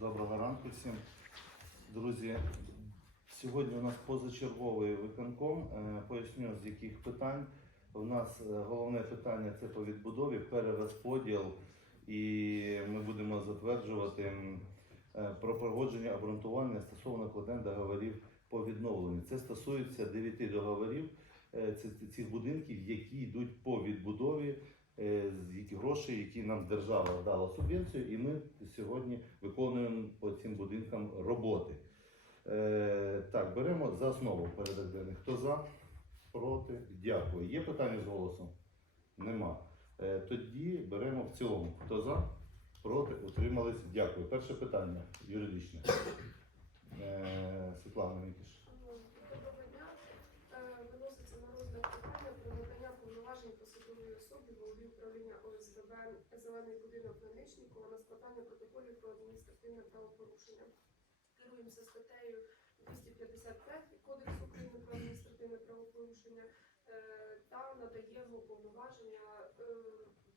Доброго ранку всім. Друзі, сьогодні у нас позачерговий виконком. Е, Поясню, з яких питань. У нас е, головне питання це по відбудові, перерозподіл, і ми будемо затверджувати е, про погодження обґрунтування стосовно укладення договорів по відновленню. Це стосується дев'яти договорів це- це- цих будинків, які йдуть по відбудові е, грошей, які нам держава дала субвенцію, і ми сьогодні виконуємо по цим будинкам роботи. Е, так, беремо за основу порядок. Хто за? Проти? Дякую. Є питання з голосом? Нема. Е, тоді беремо в цілому. Хто за? Проти? Утримались? Дякую. Перше питання юридичне. Світлана Нікіш. Доброго дня. Е, Виноситься на розгляд питання про надання повноважень посадовій голові управління ОСББ «Зелений будинок на Ничнікова» на складання протоколів про адміністративне правопорушення. Керуємося статтею 255 Кодексу України про адміністративне правопорушення е, та надаємо повноваження е,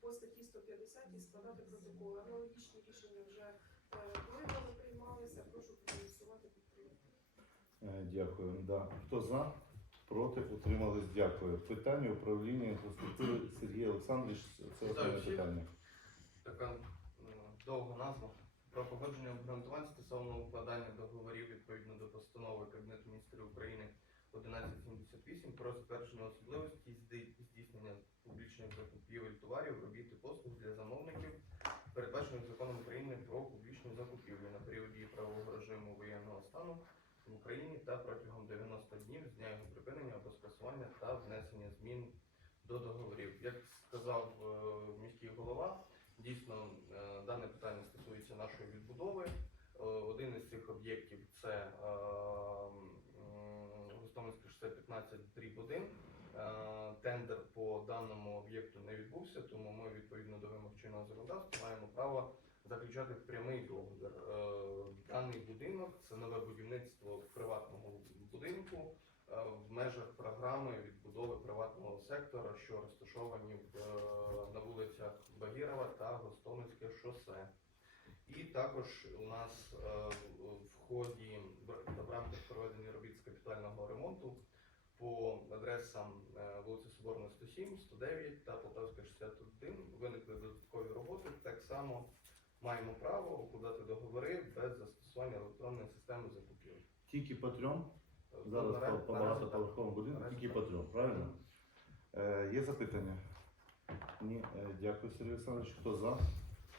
по статті 150 складати протоколи. Аналогічні рішення вже е, були приймалися. Прошу проголосувати підтримати. Е, Дякую. Да. Хто за? Проти? Утримались? Дякую. Питання управління інфраструктури Сергій Олександрович. Це основне питання. Така довга назва. Про погодження обґрунтувань стосовно укладання договорів відповідно до постанови Кабінету міністрів України 1178 про затвердження особливості здійснення публічних закупівель товарів, робіт і послуг для замовників, в Україні та протягом 90 днів з дня його припинення або скасування та внесення змін до договорів. Як сказав е, міський голова, дійсно е, дане питання стосується нашої відбудови. Е, Один із цих об'єктів це Гостомельське шосе 15 дріб 1. Тендер по даному об'єкту не відбувся, тому ми відповідно до вимог чинного законодавства маємо право заключати прямий договір. Даний будинок це нове будівництво приватного будинку е, в межах програми відбудови приватного сектора, що розташовані е, на вулицях Багірова та Гостомельське шосе. І також у нас е, в- в ході в в рамках проведення робіт з капітального ремонту по адресам вулиці Соборна 107, 109 та Полтавська 61 виникли додаткові роботи. Так само маємо право укладати договори без застосування електронної системи закупівель. Тільки по трьом. Е, Зараз по, по наразі багатоповерховому будинку тільки по трьом, правильно? Е, є запитання? Ні, е, дякую, Сергій Олександрович. Хто за?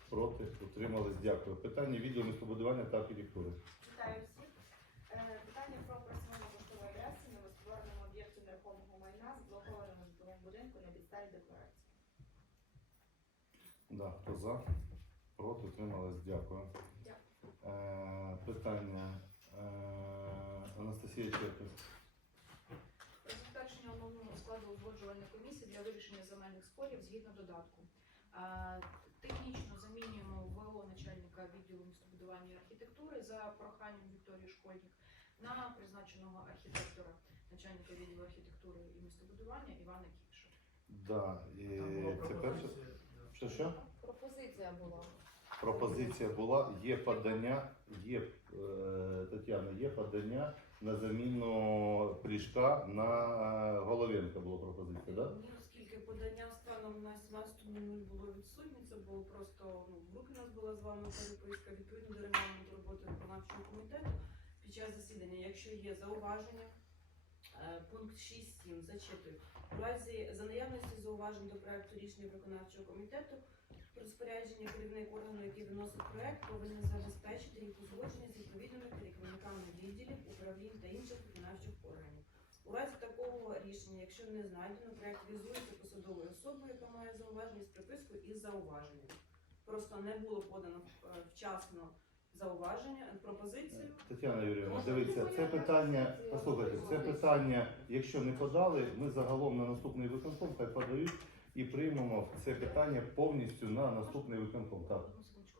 Проти? Утримались? Дякую. Питання відділу містобудування та архітектури. Вітаю всіх. Е, Питання про присвоєння поштової адреси новоствореному об'єкту нерухомого майна з блокованому житловому будинку на підставі декларації. Да, хто за? Проти? Утримались? Дякую. Питання. Анастасія Черкас. Про затвердження оновленого складу узгоджувальної комісії для вирішення земельних спорів згідно додатку. Технічно замінюємо ВО начальника відділу містобудування і архітектури за проханням Вікторії Школьник на призначеного архітектора, начальника відділу архітектури і містобудування Івана Кіпша. Да, і це перше. Що що? Пропозиція була. Пропозиція була, є подання, є е, Тетяна, є подання на заміну Плішка на е, Головенка була пропозиція, так? Ні, оскільки подання станом на 17.00 було відсутнє, це було просто ну, в групі нас була з вами переписка відповідно до регламенту роботи виконавчого комітету під час засідання. Якщо є зауваження, е, пункт 6.7 зачитую. У разі за наявності зауважень до проекту рішення виконавчого комітету розпорядження керівник органу, який виносить проект, повинен забезпечити їх узгодження з відповідними керівниками відділів, управлінь та інших виконавчих органів. У разі такого рішення, якщо не знайдено, проект візується посадовою особою, яка має зауваження з припискою із зауваженням. Просто не було подано е, вчасно зауваження, пропозицію. Тетяна Юрійовна, дивіться, це питання, послухайте, це питання, якщо не подали, ми загалом на наступний виконком хай подають і приймемо це питання повністю на наступний виконком. Так.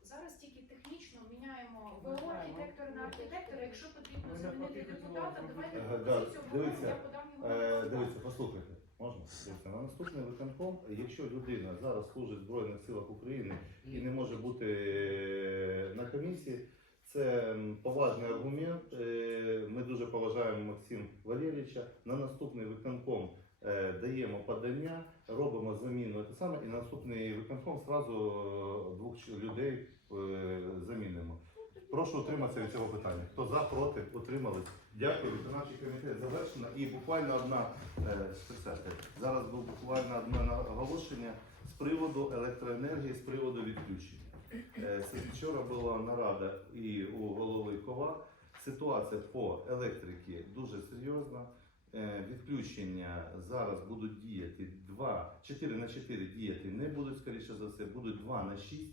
Зараз тільки технічно міняємо ВО архітектора на архітектора. Якщо потрібно замінити депутата, давайте да, пропозицію дивіться, я подам його. на Е, дивіться, послухайте, можна? Дивіться, на наступний виконком, якщо людина зараз служить в Збройних силах України і не може бути е, на комісії, Це поважний аргумент. Е, Ми дуже поважаємо Максим Валерійовича. На наступний виконком е, даємо подання, робимо заміну те саме, і на наступний виконком зразу е, двох людей замінимо. Прошу утриматися від цього питання. Хто за, проти, утримались. Дякую. Виконавчий комітет завершено. І буквально одна присядьте. зараз був буквально одне наголошення з приводу електроенергії, з приводу відключення. Е, Вчора була нарада і у голови КОВА. Ситуація по електриці дуже серйозна. Е, Відключення зараз будуть діяти 2, 4 на 4 діяти не будуть, скоріше за все, будуть 2 на 6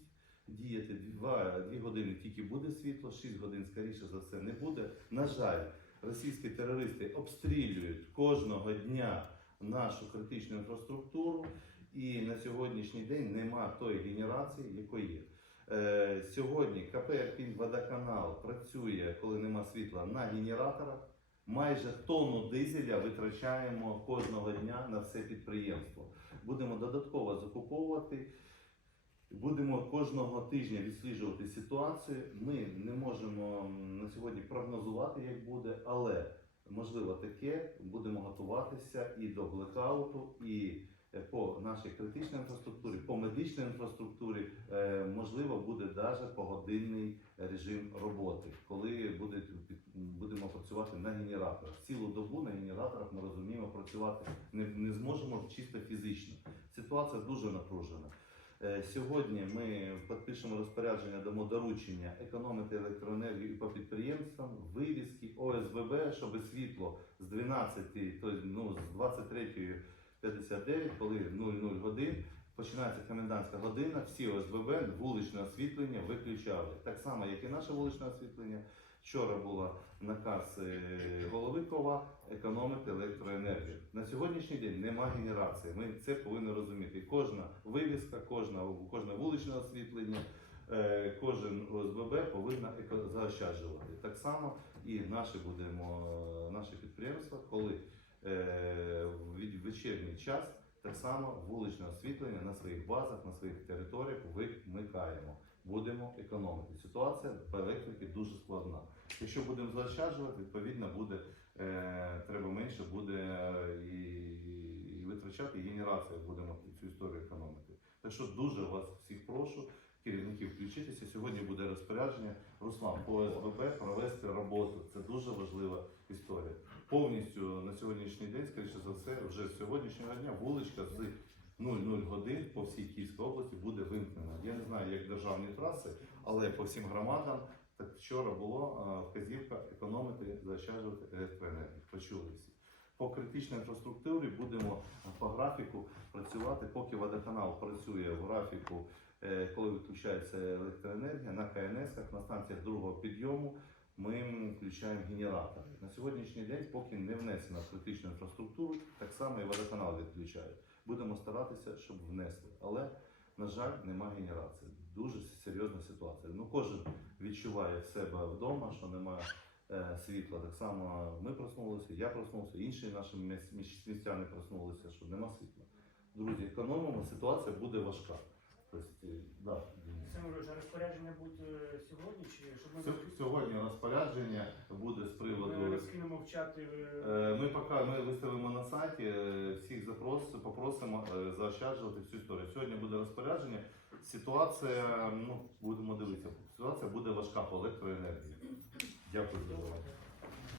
діяти. 2, 2 години тільки буде світло, 6 годин, скоріше за все, не буде. На жаль, російські терористи обстрілюють кожного дня нашу критичну інфраструктуру, і на сьогоднішній день нема тої генерації, якої є. Е, сьогодні КП «Ірпінь Водоканал працює, коли нема світла, на генераторах. Майже тонну дизеля витрачаємо кожного дня на все підприємство. Будемо додатково закуповувати. Будемо кожного тижня відсліджувати ситуацію. Ми не можемо на сьогодні прогнозувати, як буде, але можливо таке. Будемо готуватися і до блекауту, і по нашій критичній інфраструктурі, по медичній інфраструктурі, е, можливо, буде навіть погодинний режим роботи, коли буде, будемо працювати на генераторах. Цілу добу на генераторах ми розуміємо працювати не, не зможемо чисто фізично. Ситуація дуже напружена. Е, Сьогодні ми підпишемо розпорядження, дамо доручення економити електроенергію по підприємствам, вивіски ОСББ, щоб світло з 12, тобто ну, з 23.59, коли 00 годин, починається комендантська година, всі ОСББ вуличне освітлення виключали. Так само, як і наше вуличне освітлення. Вчора була наказ е, голови КОВА економити електроенергію. На сьогоднішній день нема генерації. Ми це повинні розуміти. Кожна вивіска, кожна, кожне вуличне освітлення, е, кожен ОСББ повинна заощаджувати. Так само і наші будемо наші підприємства, коли е, вечірній час так само вуличне освітлення на своїх базах, на своїх територіях вимикаємо. Будемо економити. Ситуація по електриці дуже складна. Якщо будемо заощаджувати, відповідно буде е, треба менше буде е, і, і витрачати, і генерація будемо цю історію економити. Так що дуже вас всіх прошу, керівників включитися. Сьогодні буде розпорядження Руслан по ОСББ провести роботу. Це дуже важлива історія. Повністю на сьогоднішній день, скоріше за все, вже з сьогоднішнього дня вуличка з 00 годин по всій Київській області буде вимкнена. Я не знаю, як державні траси, але по всім громадам так вчора було е, вказівка економити, заощаджувати електроенергію. Почули всі. По критичній інфраструктурі будемо по графіку працювати, поки водоканал працює в графіку, е, коли виключається електроенергія на КНС, на станціях другого підйому. Ми включаємо генератори. На сьогоднішній день, поки не внесено в критичну інфраструктуру, так само і водоканал відключають. Будемо старатися, щоб внесли. Але, на жаль, немає генерації. Дуже серйозна ситуація. Ну, кожен відчуває в себе вдома, що немає е, світла. Так само ми проснулися, я проснувся, інші наші міс- міс- містяни проснулися, що нема світла. Друзі, економимо, ситуація буде важка. Тобто, да, Олександр а розпорядження буде сьогодні чи щоб ми Сьо- Сьогодні розпорядження буде з ми приводу. розкинемо в чати е, Е, Ми поки ми виставимо на сайті, е, всіх запрос, попросимо е, заощаджувати всю історію. Сьогодні буде розпорядження. Ситуація, ну будемо дивитися. Ситуація буде важка по електроенергії. Дякую за увагу.